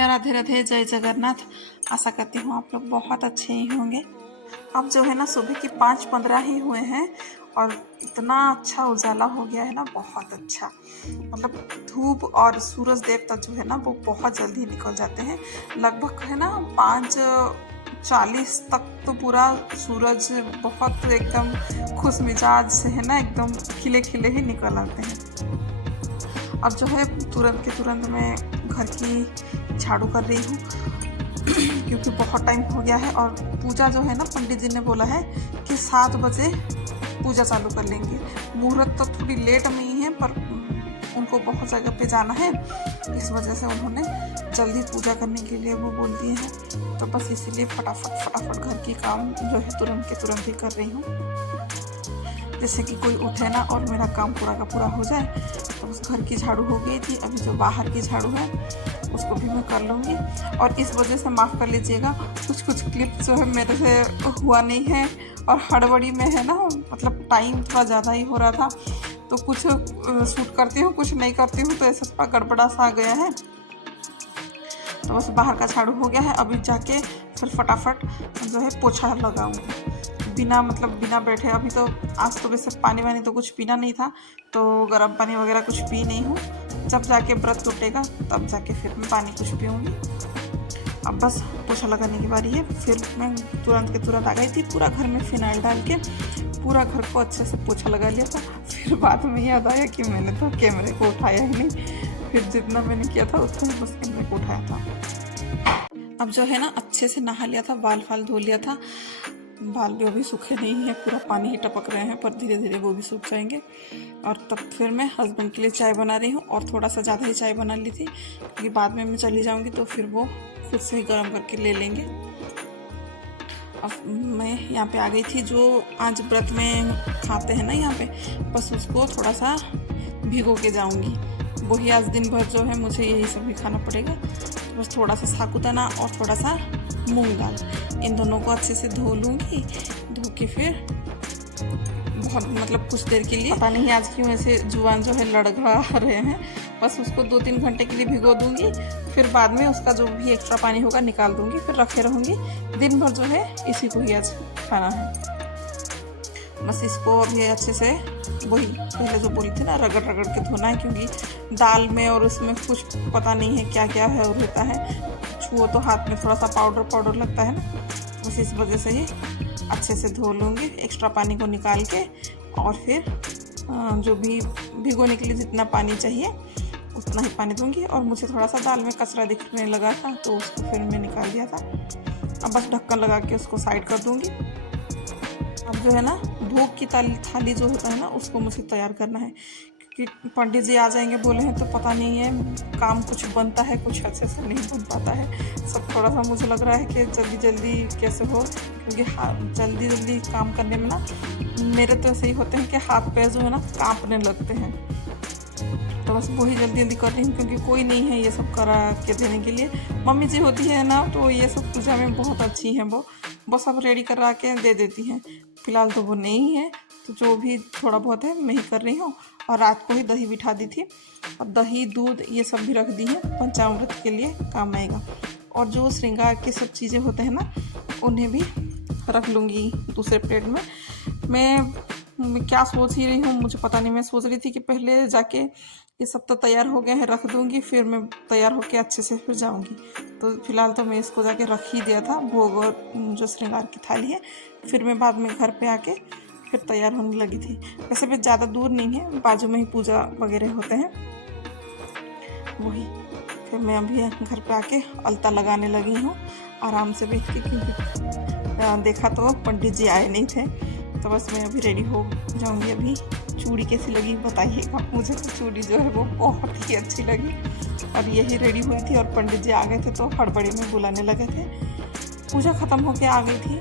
भैया राधे राधे, जय जगन्नाथ। आशा करती हूँ आप लोग बहुत अच्छे ही होंगे। अब जो है ना सुबह की 5:15 ही हुए हैं और इतना अच्छा उजाला हो गया है ना, बहुत अच्छा। मतलब धूप और सूरज देवता जो है ना वो बहुत जल्दी निकल जाते हैं। लगभग है ना 5:40 तक तो पूरा सूरज बहुत एकदम खुश मिजाज से है ना, एकदम खिले खिले ही निकल आते हैं। अब जो है तुरंत के तुरंत मैं घर की झाड़ू कर रही हूँ क्योंकि बहुत टाइम हो गया है। और पूजा जो है ना, पंडित जी ने बोला है कि 7 बजे पूजा चालू कर लेंगे। मुहूर्त तो थोड़ी लेट में ही है, पर उनको बहुत जगह पे जाना है, इस वजह से उन्होंने जल्दी पूजा करने के लिए वो बोल दिए हैं। तो बस इसीलिए फटाफट घर की काम जो है तुरंत के तुरंत ही कर रही हूँ, जैसे कि कोई उठे ना और मेरा काम पूरा का पूरा हो जाए। तो उस घर की झाड़ू हो गई थी, अभी जो बाहर की झाड़ू है उसको भी मैं कर लूँगी। और इस वजह से माफ़ कर लीजिएगा, कुछ क्लिप जो है मेरे से हुआ नहीं है और हड़बड़ी में है ना, मतलब टाइम थोड़ा ज़्यादा ही हो रहा था, तो कुछ शूट करती हूँ, कुछ नहीं करती हूँ, तो ऐसा थोड़ा गड़बड़ा सा आ गया है। तो बस बाहर का झाड़ू हो गया है, अभी जाके फिर फटाफट जो है पोछा लगाऊंगी। बिना बैठे। अभी तो आज तो वैसे पानी वानी तो कुछ पीना नहीं था, तो गर्म पानी वगैरह कुछ पी नहीं हूँ। जब जाके व्रत टूटेगा तब जाके फिर मैं पानी कुछ पीऊँगी। अब बस पोछा लगाने की बारी है। फिर मैं तुरंत के तुरंत आ गई थी, पूरा घर में फिनाइल डाल के पूरा घर को अच्छे से पोछा लगा लिया था। फिर बाद में याद आया कि मैंने तो कैमरे को उठाया ही नहीं। फिर जितना मैंने किया था उतना बस कैमरे को उठाया था। अब जो है ना अच्छे से नहा लिया था, बाल फाल धो लिया था। बाल भी अभी सूखे नहीं हैं, पूरा पानी ही टपक रहे हैं, पर धीरे धीरे वो भी सूख जाएंगे। और तब फिर मैं हस्बैंड के लिए चाय बना रही हूँ, और थोड़ा सा ज़्यादा ही चाय बना ली थी क्योंकि बाद में मैं चली जाऊँगी तो फिर वो खुद से ही गर्म करके ले लेंगे। अब मैं यहाँ पे आ गई थी, जो आज व्रत में खाते हैं ना यहाँ पे, बस उसको थोड़ा सा भिगो के जाऊँगी। वही आज दिन भर जो है मुझे यही सब भी खाना पड़ेगा। तो बस थोड़ा सा साबूदाना और थोड़ा सा मूंग दाल, इन दोनों को अच्छे से धो लूँगी। धो के फिर बहुत कुछ देर के लिए, पता नहीं आज क्यों ऐसे जुबान जो है लड़खड़ा रहे हैं, बस उसको 2-3 घंटे के लिए भिगो दूँगी। फिर बाद में उसका जो भी एक्स्ट्रा पानी होगा निकाल दूँगी, फिर रखे रहूँगी। दिन भर जो है इसी को ही आज खाना है। बस इसको अभी अच्छे से, वही पहले जो बोली थी ना, रगड़ के धोना है, क्योंकि दाल में और उसमें कुछ पता नहीं है क्या क्या है और होता है। छुओ तो हाथ में थोड़ा सा पाउडर लगता है ना, बस इस वजह से ही अच्छे से धो लूँगी, एक्स्ट्रा पानी को निकाल के। और फिर जो भी भिगोने के लिए जितना पानी चाहिए उतना ही पानी दूँगी। और मुझे थोड़ा सा दाल में कचरा दिखने लगा था, तो उसको फिर मैं निकाल दिया था। अब बस ढक्कन लगा के उसको साइड कर दूँगी। अब जो है ना भोग की थाली जो होता है ना, उसको मुझे तैयार करना है, क्योंकि पंडित जी आ जाएंगे बोले हैं, तो पता नहीं है काम कुछ बनता है, कुछ अच्छे से नहीं बन पाता है। सब थोड़ा सा मुझे लग रहा है कि जल्दी कैसे हो, क्योंकि जल्दी काम करने में ना मेरे तो ऐसे ही होते हैं कि हाथ पैर जो है ना कांपने लगते हैं। तो बस वही जल्दी कर रही हूँ, क्योंकि कोई नहीं है ये सब करा के देने के लिए। मम्मी जी होती है ना, तो ये सब पूजा में बहुत अच्छी हैं, वो बस सब रेडी करा के दे देती हैं। फिलहाल तो वो नहीं है, तो जो भी थोड़ा बहुत है मैं ही कर रही हूँ। और रात को ही दही बिठा दी थी, और दही दूध ये सब भी रख दी है, पंचामृत के लिए काम आएगा। और जो श्रृंगार के सब चीज़ें होते हैं ना, उन्हें भी रख लूँगी दूसरे प्लेट में। मैं क्या सोच ही रही हूँ मुझे पता नहीं। मैं सोच रही थी कि पहले जाके ये सब तो तैयार हो गए हैं, रख दूँगी, फिर मैं तैयार होके अच्छे से फिर जाऊँगी। तो फिलहाल तो मैं इसको जाके रख ही दिया था, भोग और जो श्रृंगार की थाली है। फिर मैं बाद में घर पे आके फिर तैयार होने लगी थी। वैसे भी ज़्यादा दूर नहीं है, बाजू में ही पूजा वगैरह होते हैं, वही। फिर मैं अभी घर पे आके अलता लगाने लगी हूँ आराम से बैठ के, क्योंकि देखा तो पंडित जी आए नहीं थे। तो बस मैं अभी रेडी हो जाऊँगी। अभी चूड़ी कैसी लगी बताइएगा, मुझे तो चूड़ी जो है वो बहुत ही अच्छी लगी। और यही रेडी हुई थी और पंडित जी आ गए थे, तो हड़बड़ी में बुलाने लगे थे। पूजा ख़त्म होके आ गई थी,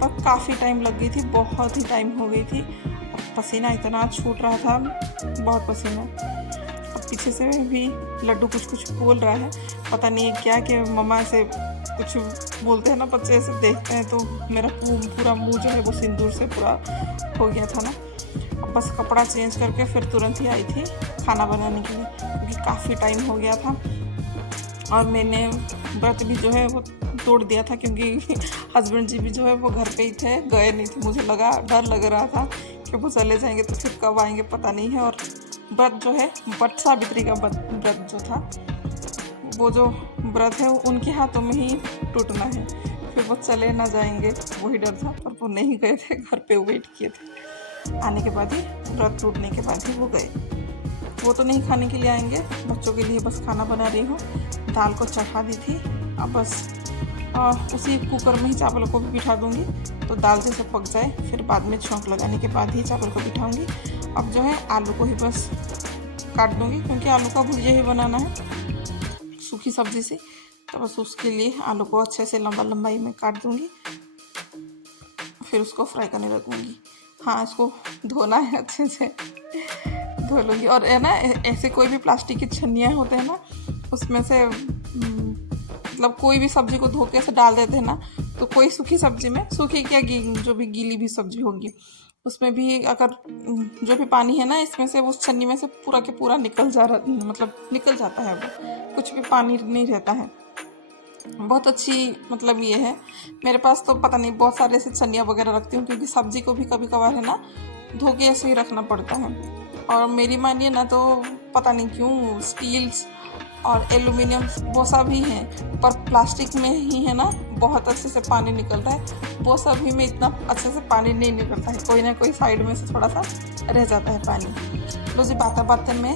पर काफ़ी टाइम लग गई थी, बहुत ही टाइम हो गई थी। और पसीना इतना छूट रहा था, बहुत पसीना। अब पीछे से भी लड्डू कुछ बोल रहा है, पता नहीं क्या, कि मम्मा से कुछ बोलते हैं ना बच्चे, ऐसे देखते हैं, तो मेरा पूरा मुंह जो है वो सिंदूर से पूरा हो गया था ना। अब बस कपड़ा चेंज करके फिर तुरंत ही आई थी खाना बनाने के लिए, क्योंकि काफ़ी टाइम हो गया था। और मैंने व्रत भी जो है वो तोड़ दिया था, क्योंकि हस्बैंड जी भी जो है वो घर पे ही थे, गए नहीं थे। मुझे लगा, डर लग रहा था कि वो चले जाएंगे तो फिर कब आएंगे पता नहीं है। और व्रत जो है, वट सावित्री का व्रत जो था, वो जो व्रत है उनके हाथों में ही टूटना है, फिर वो चले ना जाएंगे वही डर था। पर वो नहीं गए थे, घर पे वेट किए थे। आने के बाद ही, व्रत टूटने के बाद ही वो गए। वो तो नहीं खाने के लिए आएंगे, बच्चों के लिए बस खाना बना रही हूँ। दाल को चढ़ा दी थी, अब बस उसी कुकर में ही चावल को भी बिठा दूँगी, तो दाल जैसे पक जाए, फिर बाद में छौंक लगाने के बाद ही चावल को बिठाऊँगी। अब जो है आलू को ही बस काट दूँगी, क्योंकि आलू का भुजिया ही बनाना है सूखी सब्जी से, तो बस उसके लिए आलू को अच्छे से लंबा लंबाई में काट दूँगी, फिर उसको फ्राई करने लगूँगी। हाँ, इसको धोना है, अच्छे से धो लूँगी। और है ना, ऐसे कोई भी प्लास्टिक की छन्नियाँ होते हैं ना, उसमें से मतलब कोई भी सब्जी को धो के ऐसे डाल देते हैं ना, तो कोई सूखी सब्जी में, सूखी क्या जो भी गीली भी सब्जी होगी, उसमें भी अगर जो भी पानी है ना, इसमें से उस छन्नी में से पूरा के पूरा निकल जाता है, वो कुछ भी पानी नहीं रहता है। बहुत अच्छी मतलब ये है। मेरे पास तो पता नहीं, बहुत सारे ऐसे छन्नियाँ वगैरह रखती हूँ, क्योंकि सब्जी को भी कभी कभार है ना धो के ऐसे ही रखना पड़ता है। और मेरी मानिए ना, तो पता नहीं क्यों स्टील्स और एल्युमिनियम वो सब ही हैं, पर प्लास्टिक में ही है ना बहुत अच्छे से पानी निकलता है। वो सब ही में इतना अच्छे से पानी नहीं निकलता है, कोई ना कोई साइड में से थोड़ा सा रह जाता है पानी। लो जी, बातें बातें में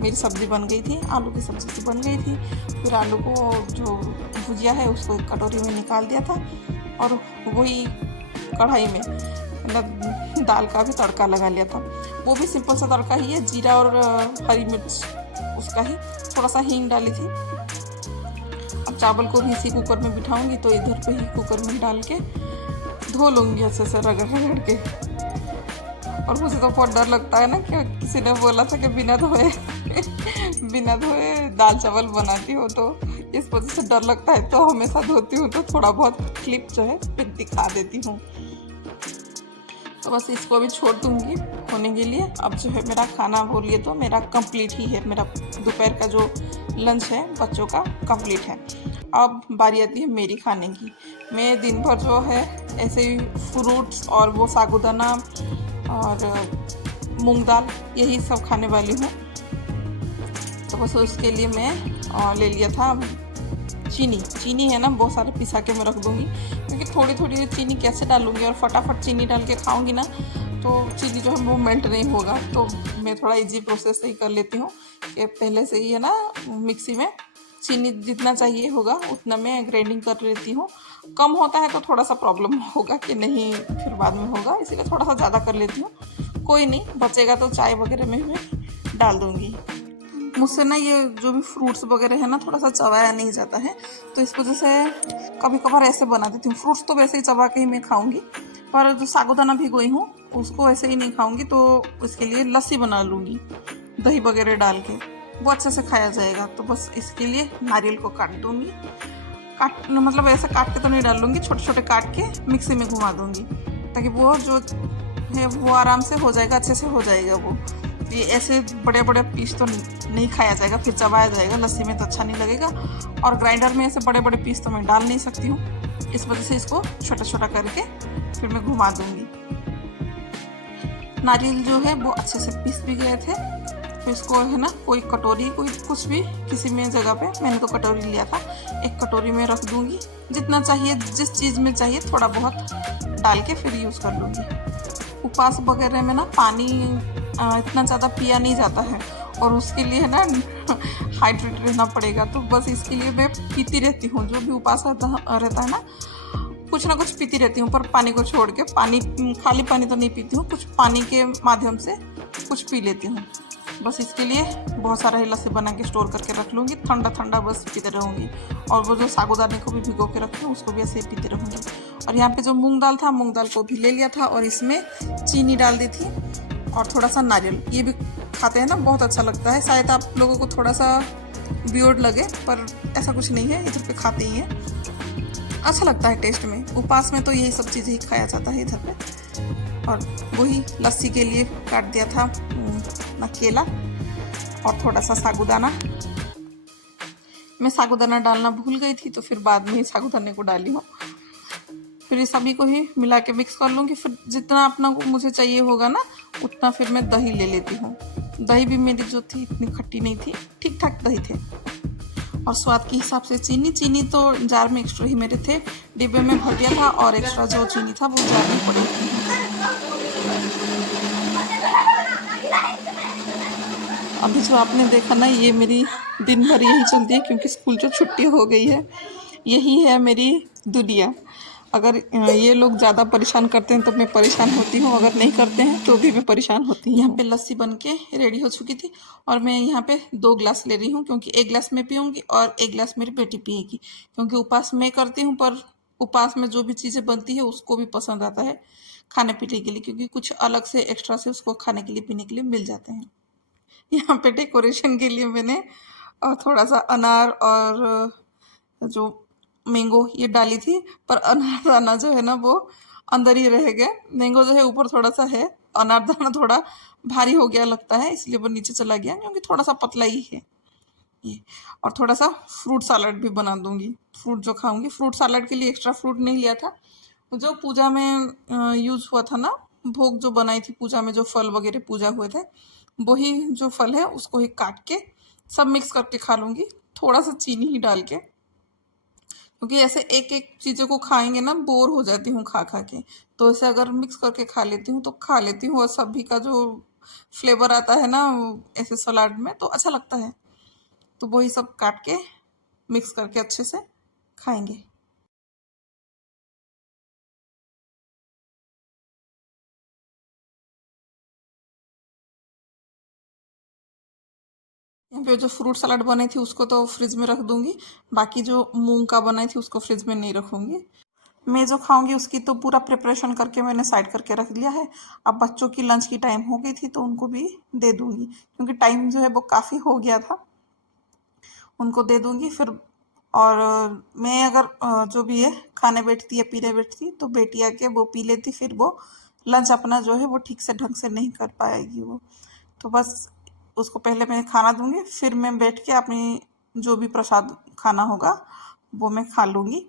मेरी सब्ज़ी बन गई थी, आलू की सब्ज़ी तो बन गई थी। फिर आलू को जो भुजिया है उसको एक कटोरी में निकाल दिया था, और वही कढ़ाई में मतलब दाल का भी तड़का लगा लिया था। वो भी सिंपल सा तड़का ही है, जीरा और हरी मिर्च, उसका ही थोड़ा सा हींग डाली थी। अब चावल को भी इसी कुकर में बिठाऊंगी, तो इधर पे ही कुकर में डाल के धो लूँगी अच्छे से रगड़ के। और मुझे तो बहुत डर लगता है ना, कि किसी ने बोला था कि बिना धोए दाल चावल बनाती हो, तो इस वजह से डर लगता है, तो हमेशा धोती हूँ, तो थोड़ा बहुत क्लिप जो है फिर दिखा देती हूँ। तो बस इसको भी छोड़ दूँगी होने के लिए। अब जो है मेरा खाना बोलिए तो मेरा कंप्लीट ही है, मेरा दोपहर का जो लंच है बच्चों का कंप्लीट है। अब बारी आती है मेरी खाने की। मैं दिन भर जो है ऐसे ही फ्रूट्स और वो साबूदाना और मूंग दाल यही सब खाने वाली हूँ। तो बस उसके लिए मैं ले लिया था चीनी है ना, बहुत सारे पिसा के मैं रख दूँगी, क्योंकि थोड़ी थोड़ी चीनी कैसे डालूँगी, और फटाफट चीनी डाल के खाऊँगी ना तो चीनी जो है वो मेल्ट नहीं होगा। तो मैं थोड़ा इजी प्रोसेस से ही कर लेती हूँ कि पहले से ही है ना मिक्सी में चीनी जितना चाहिए होगा उतना मैं ग्राइंडिंग कर लेती हूँ। कम होता है तो थोड़ा सा प्रॉब्लम होगा कि नहीं फिर बाद में होगा, इसीलिए थोड़ा सा ज़्यादा कर लेती हूँ। कोई नहीं, बचेगा तो चाय वगैरह में मैं डाल दूँगी। मुझसे ना ये जो भी फ्रूट्स वगैरह है ना थोड़ा सा चबाया नहीं जाता है, तो इस वजह से कभी कभार ऐसे बना देती हूँ। फ्रूट्स तो वैसे ही चबा के ही मैं खाऊंगी, पर जो साबूदाना भिगोई हूँ उसको ऐसे ही नहीं खाऊंगी, तो इसके लिए लस्सी बना लूँगी दही वगैरह डाल के, वो अच्छे से खाया जाएगा। तो बस इसके लिए नारियल को काट दूँगी, मतलब ऐसे काट के तो नहीं डाल लूँगी, छोटे छोटे काट के मिक्सी में घुमा दूँगी, ताकि वो जो है वो आराम से हो जाएगा, अच्छे से हो जाएगा। वो ये ऐसे बड़े बड़े पीस तो नहीं खाया जाएगा, फिर चबाया जाएगा, लस्सी में तो अच्छा नहीं लगेगा। और ग्राइंडर में ऐसे बड़े बड़े पीस तो मैं डाल नहीं सकती हूँ, इस वजह से इसको छोटा छोटा करके फिर मैं घुमा दूँगी। नारियल जो है वो अच्छे से पीस भी गए थे, फिर इसको है ना कोई कटोरी, कोई कुछ भी किसी में जगह पे, मैंने तो कटोरी लिया था, एक कटोरी में रख दूँगी। जितना चाहिए, जिस चीज़ में चाहिए थोड़ा बहुत डाल के फिर यूज़ कर लूँगी। उपवास वगैरह में ना पानी इतना ज़्यादा पिया नहीं जाता है, और उसके लिए है ना हाइड्रेट रहना पड़ेगा, तो बस इसके लिए मैं पीती रहती हूँ। जो भी उपवास रहता है ना, कुछ ना कुछ पीती रहती हूँ, पर पानी को छोड़ के। पानी, खाली पानी तो नहीं पीती हूँ, कुछ पानी के माध्यम से कुछ पी लेती हूँ। बस इसके लिए बहुत सारा ही लस्सी बना के स्टोर करके रख लूँगी, ठंडा ठंडा बस पीते रहूँगी। और वो जो साबूदाने को भी भिगो के रखी हूँ उसको भी ऐसे ही पीते रहूँगी। और यहाँ पे जो मूंग दाल था, मूंग दाल को भी ले लिया था और इसमें चीनी डाल दी थी और थोड़ा सा नारियल। ये भी खाते हैं ना, बहुत अच्छा लगता है। शायद आप लोगों को थोड़ा सा वियर्ड लगे, पर ऐसा कुछ नहीं है, इधर पे खाते ही हैं, अच्छा लगता है टेस्ट में। उपवास में तो यही सब चीज़ें ही खाया जाता है इधर पे। और वही लस्सी के लिए काट दिया था ना केला और थोड़ा सा साबूदाना। मैं साबूदाना डालना भूल गई थी, तो फिर बाद में ही साबूदाने को डाली हूँ। फिर ये सभी को ही मिला के मिक्स कर लूँगी। फिर जितना अपना को मुझे चाहिए होगा ना, उतना फिर मैं दही ले लेती हूँ। दही भी मेरी जो थी इतनी खट्टी नहीं थी, ठीक ठाक दही थे। और स्वाद के हिसाब से चीनी तो जार में एक्स्ट्रा ही मेरे थे, डिब्बे में भर दिया था, और एक्स्ट्रा जो चीनी था वो जार में पड़ी थी। अभी जो आपने देखा ना, ये मेरी दिन भर यही चलती है, क्योंकि स्कूल जो छुट्टी हो गई है, यही है मेरी दुनिया। अगर ये लोग ज़्यादा परेशान करते हैं तो मैं परेशान होती हूँ, अगर नहीं करते हैं तो भी मैं परेशान होती हूँ। यहाँ पे लस्सी बन के रेडी हो चुकी थी, और मैं यहाँ पे 2 ग्लास ले रही हूँ, क्योंकि 1 ग्लास मैं पीऊँगी और 1 ग्लास मेरी बेटी पिएगी। क्योंकि उपवास मैं करती हूँ, पर उपवास में जो भी चीज़ें बनती है उसको भी पसंद आता है खाने पीने के लिए, क्योंकि कुछ अलग से एक्स्ट्रा से उसको खाने के लिए पीने के लिए मिल जाते हैं। यहाँ पे डेकोरेशन के लिए मैंने थोड़ा सा अनार और जो मैंगो ये डाली थी, पर अनार दाना जो है ना वो अंदर ही रह गया। मैंगो जो है ऊपर थोड़ा सा है, अनार दाना थोड़ा भारी हो गया लगता है, इसलिए वो नीचे चला गया, क्योंकि थोड़ा सा पतला ही है ये। और थोड़ा सा फ्रूट सलाद भी बना दूंगी, फ्रूट जो खाऊंगी। फ्रूट सलाद के लिए एक्स्ट्रा फ्रूट नहीं लिया था, जो पूजा में यूज हुआ था ना, भोग जो बनाई थी पूजा में, जो फल वगैरह पूजा हुए थे, वही जो फल है उसको ही काट के सब मिक्स करके खा लूँगी, थोड़ा सा चीनी ही डाल के। क्योंकि ऐसे एक एक चीज़ों को खाएंगे ना, बोर हो जाती हूँ खा खा के। तो ऐसे अगर मिक्स करके खा लेती हूँ तो खा लेती हूँ, और सभी का जो फ्लेवर आता है ना ऐसे सलाद में, तो अच्छा लगता है। तो वही सब काट के मिक्स करके अच्छे से खाएंगे। यहाँ पे जो फ्रूट सलाद बनाई थी उसको तो फ्रिज में रख दूंगी, बाकी जो मूंग का बनाई थी उसको फ्रिज में नहीं रखूंगी। मैं जो खाऊंगी उसकी तो पूरा प्रिपरेशन करके मैंने साइड करके रख दिया है। अब बच्चों की लंच की टाइम हो गई थी, तो उनको भी दे दूंगी, क्योंकि टाइम जो है वो काफ़ी हो गया था। उनको दे दूंगी फिर। और मैं अगर जो भी है खाने बैठती है पीने बैठती, तो बेटी आके वो पी लेती, फिर वो लंच अपना जो है वो ठीक से ढंग से नहीं कर पाएगी वो। तो बस उसको पहले मैं खाना दूंगी, फिर मैं बैठ के अपनी जो भी प्रसाद खाना होगा वो मैं खा लूँगी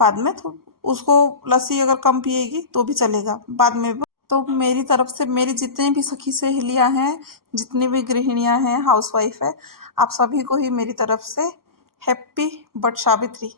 बाद में। तो उसको लस्सी अगर कम पिएगी तो भी चलेगा बाद में। तो मेरी तरफ से मेरी जितने भी सखी सहेलियां हैं, जितनी भी गृहिणियां हैं, हाउसवाइफ है, आप सभी को ही मेरी तरफ से हैप्पी बट सावित्री।